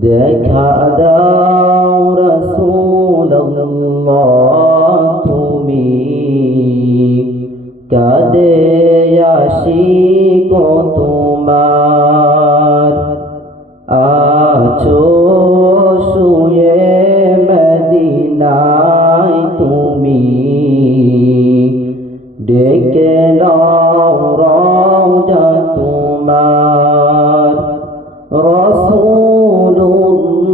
দেখা দাও রসুল্লাহ তুমি কাদে আসি কো তোমার। আছো শুয়ে মদিনায়, তুমি ডেকে লও রওজা তোমার।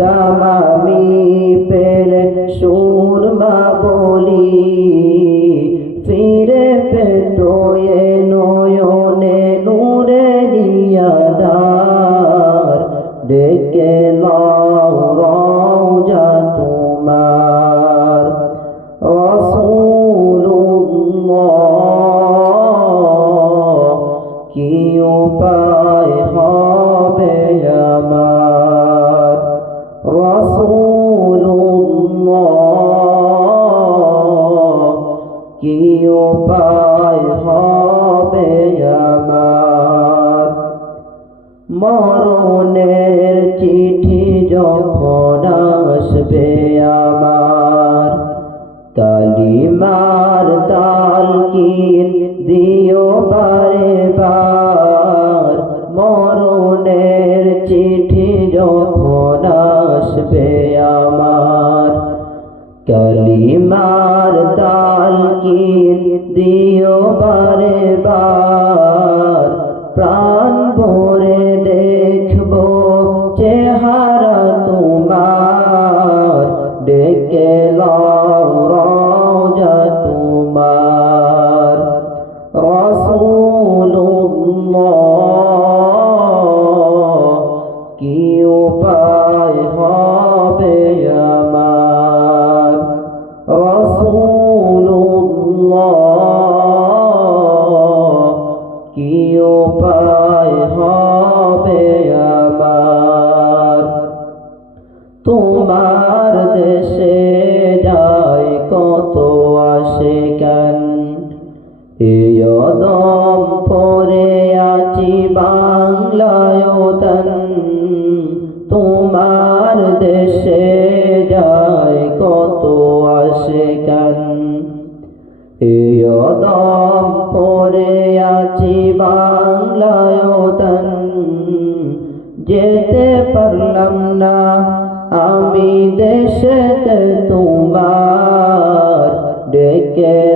মাখতাম আমি পেলে সুরমা বলি ফিরে এ নয়নে নূরে নিয়াদার। ডেকে লাও রওজা তোমার। রসুল্লাহ কি উপায় মরণের চিঠি যখন আসবে আমার, কালিমার তাল কিন দিও বারে বার মরণের চিঠি যখন আসবে আমার, কালিমার তাল কিন দিও বারে বার রসুল্লাহ দম পরে আছি বাংলায় তন তোমার দেশে যায় কত আসে কেন দম পরে আছি বাংলায় তন যেতে পারলাম না আমি দেশেতে তোমার ডেকে